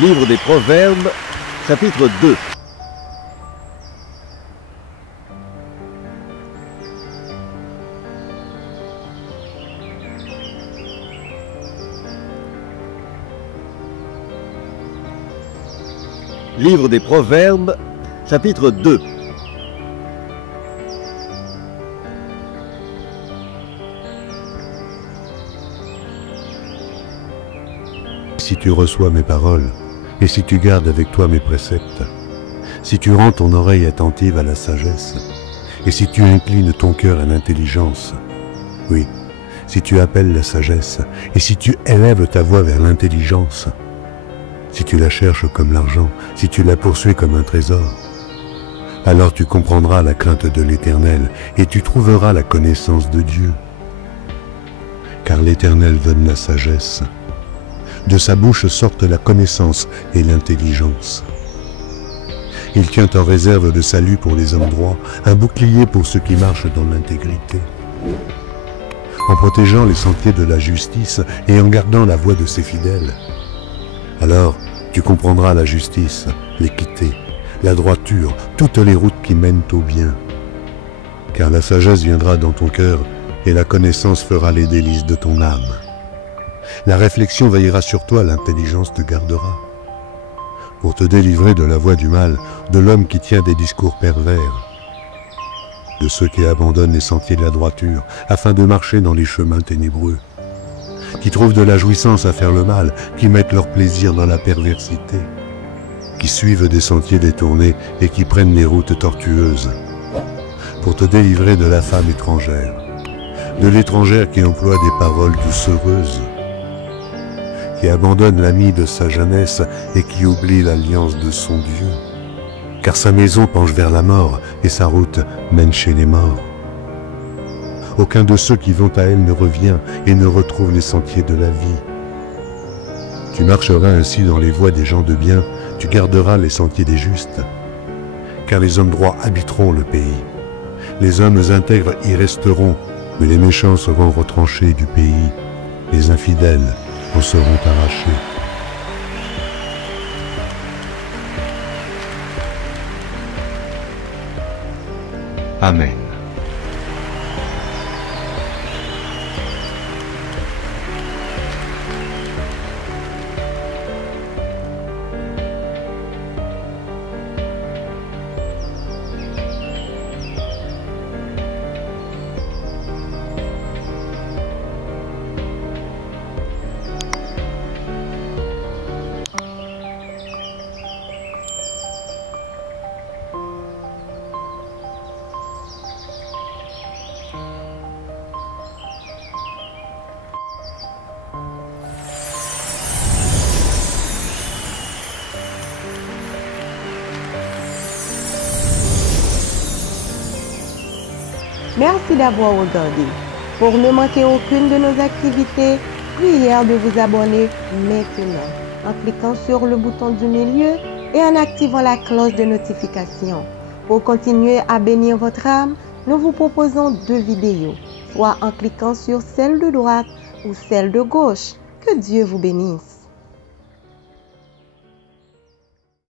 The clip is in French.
Livre des Proverbes, chapitre 2. Livre des Proverbes, chapitre 2. Si tu reçois mes paroles, et si tu gardes avec toi mes préceptes, si tu rends ton oreille attentive à la sagesse, et si tu inclines ton cœur à l'intelligence, oui, si tu appelles la sagesse, et si tu élèves ta voix vers l'intelligence, si tu la cherches comme l'argent, si tu la poursuis comme un trésor, alors tu comprendras la crainte de l'Éternel, et tu trouveras la connaissance de Dieu. Car l'Éternel donne la sagesse. De sa bouche sortent la connaissance et l'intelligence. Il tient en réserve le salut pour les hommes droits, un bouclier pour ceux qui marchent dans l'intégrité. En protégeant les sentiers de la justice et en gardant la voie de ses fidèles, alors tu comprendras la justice, l'équité, la droiture, toutes les routes qui mènent au bien. Car la sagesse viendra dans ton cœur et la connaissance fera les délices de ton âme. La réflexion veillera sur toi, l'intelligence te gardera. Pour te délivrer de la voie du mal, de l'homme qui tient des discours pervers, de ceux qui abandonnent les sentiers de la droiture, afin de marcher dans les chemins ténébreux, qui trouvent de la jouissance à faire le mal, qui mettent leur plaisir dans la perversité, qui suivent des sentiers détournés et qui prennent les routes tortueuses, pour te délivrer de la femme étrangère, de l'étrangère qui emploie des paroles doucereuses, qui abandonne l'ami de sa jeunesse et qui oublie l'alliance de son Dieu. Car sa maison penche vers la mort et sa route mène chez les morts. Aucun de ceux qui vont à elle ne revient et ne retrouve les sentiers de la vie. Tu marcheras ainsi dans les voies des gens de bien, tu garderas les sentiers des justes. Car les hommes droits habiteront le pays. Les hommes intègres y resteront, mais les méchants seront retranchés du pays. Les infidèles en seront arrachés. Amen. Merci d'avoir regardé. Pour ne manquer aucune de nos activités, prière de vous abonner maintenant en cliquant sur le bouton du milieu et en activant la cloche de notification. Pour continuer à bénir votre âme, nous vous proposons 2 vidéos, soit en cliquant sur celle de droite ou celle de gauche. Que Dieu vous bénisse.